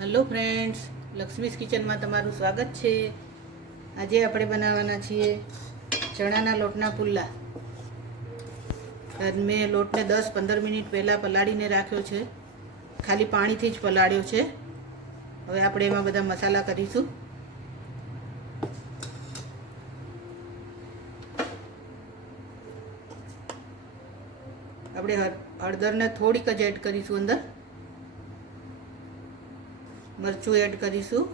Hello friends, Laxmi's કિચનમાં તમારું સ્વાગત છે। આજે આપણે બનાવવાના છીએ ચણાના લોટના પુલ્લા। મેં લોટને 10-15 મિનિટ પહેલાં પલાળીને રાખ્યો છે, ખાલી પાણીથી જ પલાળ્યો છે। હવે આપણે એમાં બધા મસાલા કરીશું। આપણે હળદરને થોડીક જ એડ કરીશું, અંદર મરચું એડ કરીશું।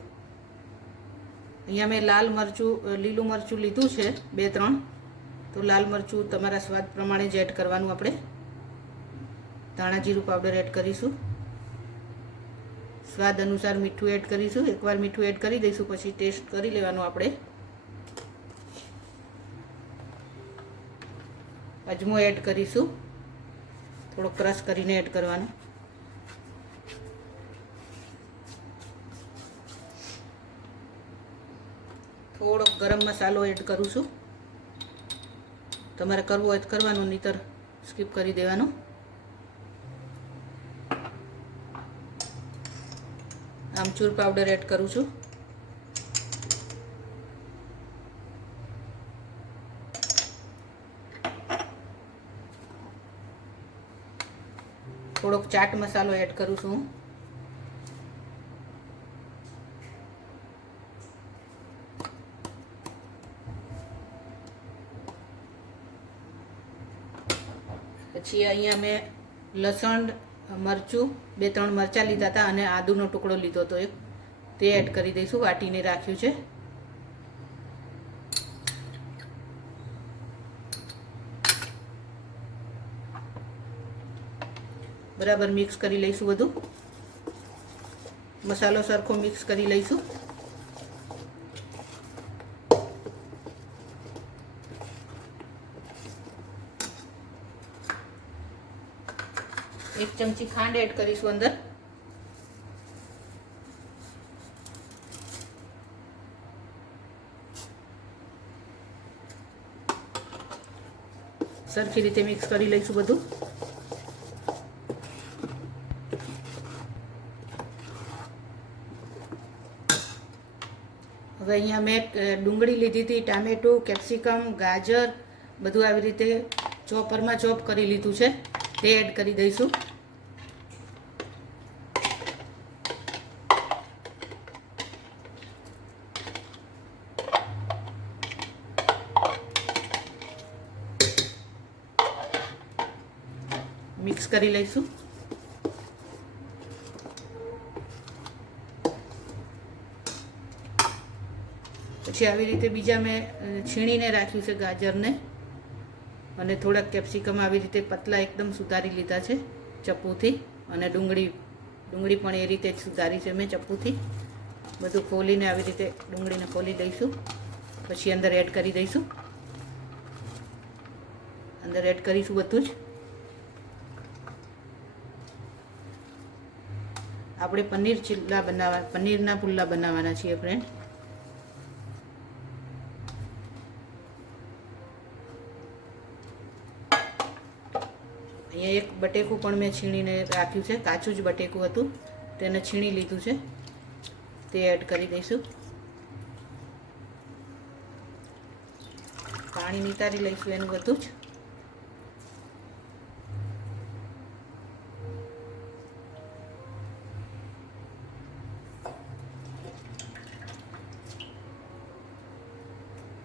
અહીંયા મેં લાલ મરચું લીલું મરચું લીધું છે 2-3, તો લાલ મરચું તમારા સ્વાદ પ્રમાણે જ એડ કરવાનું। આપણે ધાણા જીરું પાવડર એડ કરીશું, સ્વાદ અનુસાર મીઠું એડ કરીશું। એકવાર મીઠું એડ કરી દઈશું પછી ટેસ્ટ કરી લેવાનું। આપણે અજમો એડ કરીશું, થોડો ક્રશ કરીને એડ કરવાનો। થોડોક ગરમ મસાલો એડ કરું છું, તમારે કરવો હોય તો કરવાનું, નહીંતર સ્કીપ કરી દેવાનું। આમચૂર પાવડર એડ કરું છું, થોડોક ચાટ મસાલો એડ કરું છું। પછી અહીંયા મેં લસણ મરચું 2-3 મરચાં લીધા હતા અને આદુનો ટુકડો લીધો હતો એક, તે એડ કરી દઈશું, વાટીને રાખ્યું છે। બરાબર મિક્સ કરી લઈશું, બધું મસાલો સરખો મિક્સ કરી લઈશું। એક ચમચી ખાંડ એડ કરીશું અંદર। સરખી રીતે મિક્સ કરી લઈશું બધું। હવે અહીંયા મેં ડુંગળી લીધી હતી, ટામેટું, કેપ્સિકમ, ગાજર બધું આવી રીતે ચોપરમાં ચોપ કરી લીધું છે, તે એડ કરી દઈશું। મિક્સ કરી લઈશું। પછી આવી રીતે બીજા મેં છીણીને રાખ્યું છે ગાજરને, અને થોડાક કેપ્સિકમ આવી રીતે પતલા એકદમ સુધારી લીધા છે ચપ્પુથી, અને ડુંગળી પણ એ રીતે જ સુધારી છે મેં ચપ્પુથી। બધું ખોલીને આવી રીતે ડુંગળીને ખોલી દઈશું, પછી અંદર એડ કરી દઈશું। અંદર એડ કરીશું બધું જ। આપણે પનીરના પુલ્લા બનાવવાના છીએ ફ્રેન્ડ। અહીંયા એક બટેકું પણ મેં છીણીને રાખ્યું છે, કાચું જ બટેકું હતું, તેને છીણી લીધું છે, તે એડ કરી દઈશું। પાણી નિતારી લઈશું એનું બધું જ।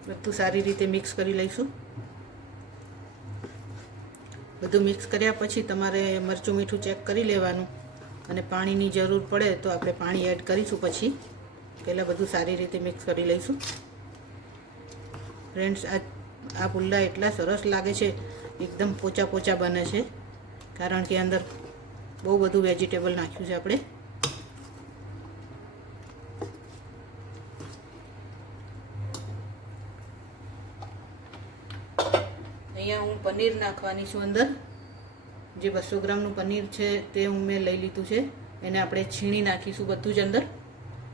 બધું સારી રીતે મિક્સ કરી લઈશું। બધું મિક્સ કર્યા પછી તમારે મરચું મીઠું ચેક કરી લેવાનું, અને પાણીની જરૂર પડે તો આપણે પાણી એડ કરીશું પછી। પહેલાં બધું સારી રીતે મિક્સ કરી લઈશું। ફ્રેન્ડ્સ, આ પુલ્લા એટલા સરસ લાગે છે, એકદમ પોચા પોચા બને છે, કારણ કે અંદર બહુ બધું વેજીટેબલ નાખ્યું છે આપણે। અહીંયા હું પનીર નાખવાની છું અંદર। જે 200 ગ્રામનું પનીર છે તે હું મેં લઈ લીધું છે, એને આપણે છીણી નાખીશું બધું જ અંદર,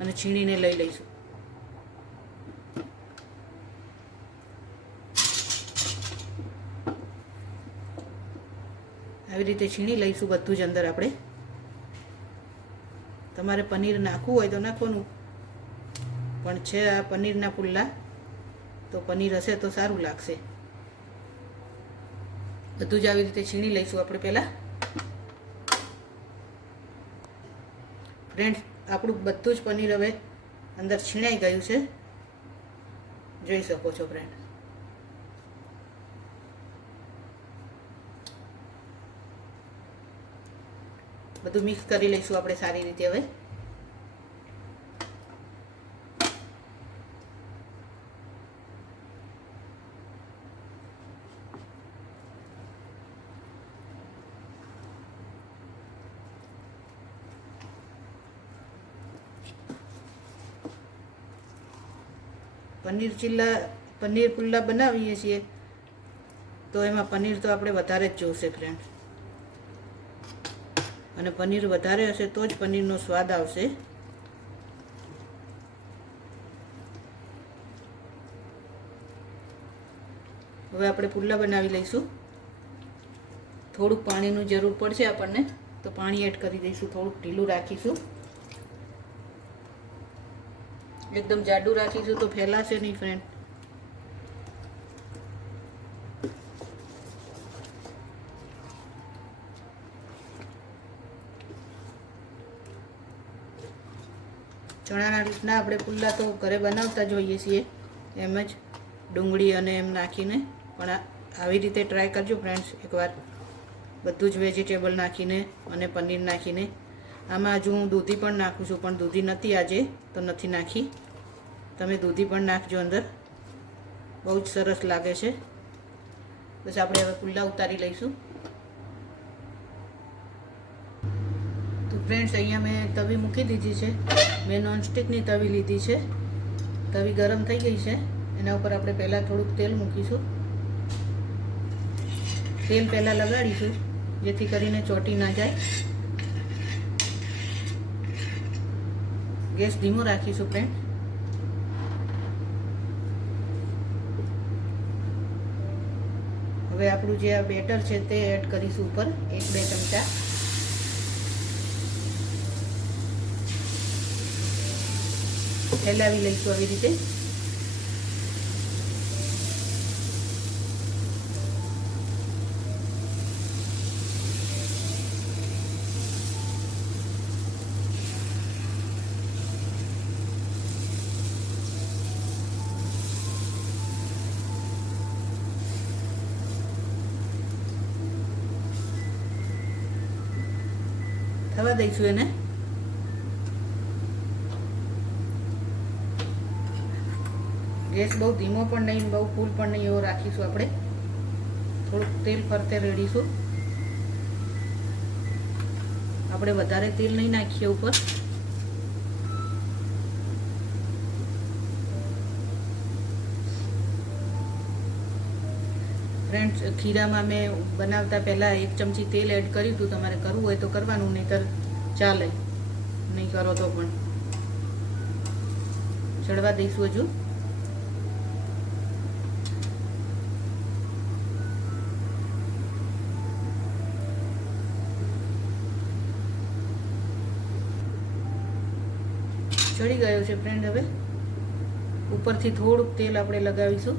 અને છીણીને લઈ લઈશું। આવી રીતે છીણી લઈશું બધું જ અંદર આપણે। તમારે પનીર નાખવું હોય તો નાખવાનું, પણ છે આ પનીરના પુલ્લા, તો પનીર હશે તો સારું લાગશે. બધું જ આવી રીતે છીણી લઈશું આપણે પહેલાં. ફ્રેન્ડ્સ, આપણું બધું જ પનીર હવે અંદર છીણાઈ ગયું છે, જોઈ શકો છો ફ્રેન્ડ. બધું મિક્સ કરી લઈશું આપણે સારી રીતે. હવે પનીર પુલ્લા બનાવીએ છીએ તો એમાં પનીર તો આપણે વધારે જ જોશે ફ્રેન્ડ, અને પનીર વધારે હશે તો જ પનીરનો સ્વાદ આવશે. હવે આપણે પુલ્લા બનાવી લઈશું. થોડુંક પાણીની જરૂર પડશે આપણને, તો પાણી એડ કરી દઈશું. થોડુંક ઢીલું રાખીશું, એકદમ જાડું રાખીશું તો ફેલાશે નહીં ફ્રેન્ડ. ચણાના લોટના આપણે પુલ્લા તો ઘરે બનાવતા જ હોઈએ છીએ, એમ જ ડુંગળી અને એમ નાખીને. પણ આવી રીતે ટ્રાય કરજો ફ્રેન્ડ્સ એકવાર, બધું જ વેજીટેબલ નાખીને અને પનીર નાખીને. આમાં હજુ હું દૂધી પણ નાખું છું, પણ દૂધી નથી આજે તો નથી નાખી. તમે દૂધી પણ નાખજો અંદર, બહુ જ સરસ લાગે છે. બસ આપણે હવે પુલ્લા ઉતારી લઈશું. તો ફ્રેન્ડ્સ, અહીંયા મેં તવી મૂકી દીધી છે. મેં નોનસ્ટિકની તવી લીધી છે. તવી ગરમ થઈ ગઈ છે. એના ઉપર આપણે પહેલાં થોડુંક તેલ મૂકીશું. તેલ પહેલાં લગાડીશું જેથી કરીને ચોંટી ના જાય. ગેસ ધીમો રાખીશું ફ્રેન્ડ. હવે આપણું જે આ બેટર છે તે એડ કરીશું ઉપર, 1-2 ચમચા. ફેલાવી લઈશું આવી રીતે. થવા દઈશું એને. ગેસ બહુ ધીમો પણ નહીં, બહુ ફૂલ પણ નહીં, એવો રાખીશું આપણે. થોડુંક તેલ ફરતે રેડીશું. આપણે વધારે તેલ નહીં નાખીએ ઉપર. ફ્રેન્ડ્સ, ખીરામાં મેં બનાવતા પહેલાં 1 ચમચી તેલ એડ કર્યું હતું. તમારે કરવું હોય તો કરવાનું, નહીંતર ચાલે, નહીં કરો તો પણ. ચડવા દઈશું હજુ. ચડી ગયો છે ફ્રેન્ડ. હવે ઉપરથી થોડુંક તેલ આપણે લગાવીશું.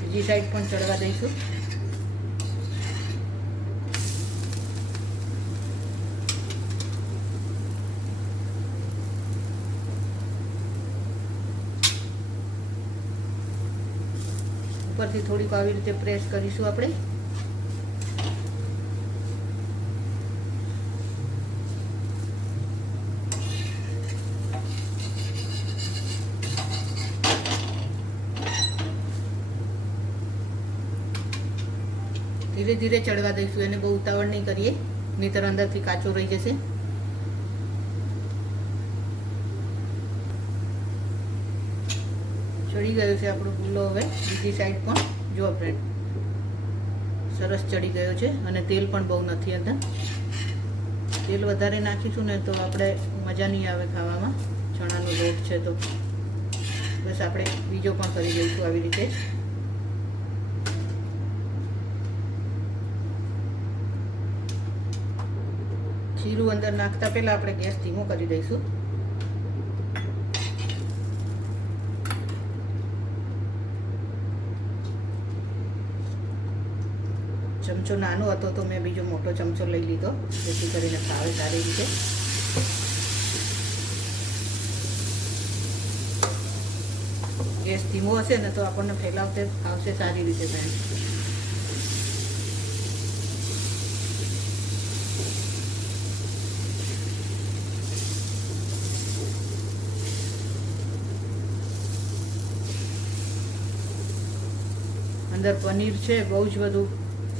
બીજી સાઈડ પણ ચડવા દઈશું. ઉપરથી થોડીક આવી રીતે પ્રેસ કરીશું આપણે. ધીરે ધીરે ચડવા દઈશું એને, બહુ ઉતાવળ નહીં કરીએ, નહીંતર અંદરથી કાચો રહી જશે. ચડી ગયો છે આપણો પુલ્લો. હવે બીજી સાઈડ પણ જો ફ્રેન્ડ, સરસ ચડી ગયો છે અને તેલ પણ બહુ નથી અંદર. તેલ વધારે નાખીશું ને તો આપણે મજા નહીં આવે ખાવામાં. ચણાનો લોટ છે તો બસ આપણે બીજો પણ કરી દઈશું આવી રીતે. જીરું અંદર નાખતા પહેલાં આપણે ગેસ ધીમો કરી દઈશું. ચમચો નાનો હતો તો મેં બીજો મોટો ચમચો લઈ લીધો, જેથી કરીને ફાવે સારી રીતે. ગેસ ધીમો હશે ને તો આપણને ફેલાવતે આવશે સારી રીતે ફ્રેન્ડ. અંદર પનીર છે બહુ જ બધું,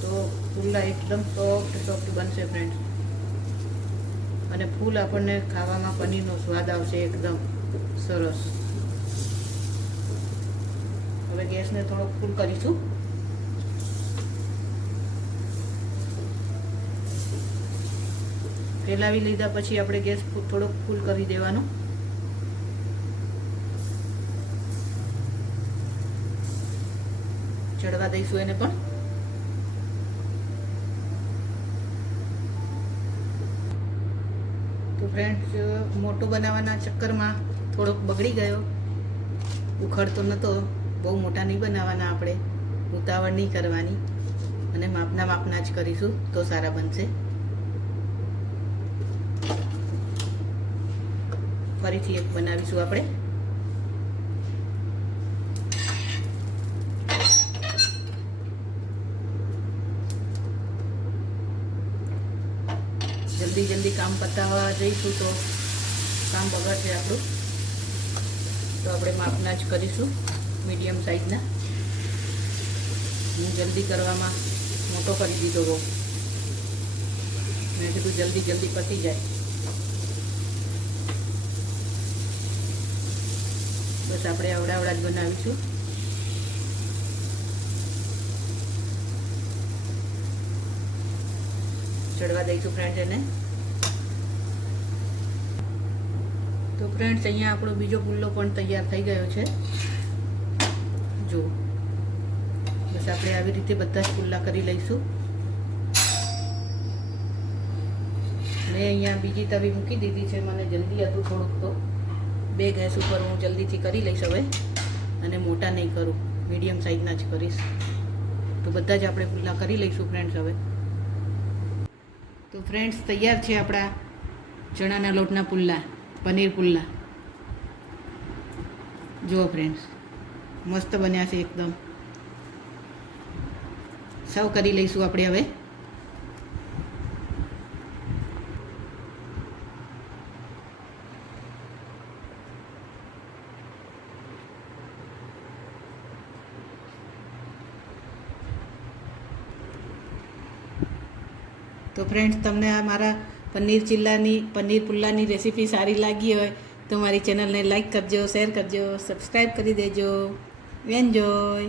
તો પુલ્લા એકદમ સોફ્ટ બનશે ફ્રેન્ડ. અને ફૂલ આપણને ખાવામાં પનીરનો સ્વાદ આવશે એકદમ સરસ. હવે ગેસને થોડોક ફૂલ કરીશું. ફેલાવી લીધા પછી આપણે ગેસ થોડોક ફૂલ કરી દેવાનો. ચડવા દઈશું એને પણ. તો ફ્રેન્ડ્સ, મોટું બનાવવાના ચક્કરમાં થોડોક બગડી ગયો, ઉખડતો નહોતો. બહુ મોટા નહીં બનાવવાના આપણે, ઉતાવળ નહીં કરવાની, અને માપના જ કરીશું તો સારા બનશે. ફરીથી એક બનાવીશું આપણે. જલ્દી કામ પતાવવા જઈશું તો કામ બગડશે આપણું. તો આપણે માપના જ કરીશું, મીડિયમ સાઈઝના. હું જલ્દી કરવામાં મોટો કરી દીધો બહુ. મેં કીધું જલ્દી પતી જાય. બસ આપણે આવડા જ બનાવીશું. ચડવા દઈશું ફ્રેન્ડ્સ એને. તો ફ્રેન્ડ્સ, અહીંયા આપણો બીજો પુલ્લો પણ તૈયાર થઈ ગયો છે. જો બસ આપણે આવી રીતે બધા જ પુલ્લા કરી લઈશું. મેં અહીંયા બીજી તવી મૂકી દીધી છે, મને જલ્દી હતું થોડુંક, તો 2 ગેસ ઉપર હું જલ્દીથી કરી લઈશ હવે. અને મોટા નહીં કરું, મીડિયમ સાઈઝના જ કરીશ. તો બધા જ આપણે પુલ્લા કરી લઈશું ફ્રેન્ડ્સ હવે. તો ફ્રેન્ડ્સ, તૈયાર છે આપણા ચણાના લોટના પુલ્લા, પનીર પુલ્લા. જુઓ ફ્રેન્ડ્સ, મસ્ત બન્યા છે એકદમ. સર્વ કરી લઈશું આપણે હવે. તો ફ્રેન્ડ્સ, તમને આ મારા પનીર પુલ્લાની રેસીપી સારી લાગી હોય તો મારી ચેનલને લાઈક કરજો, શેર કરજો, સબસ્ક્રાઈબ કરી દેજો. એન્જોય.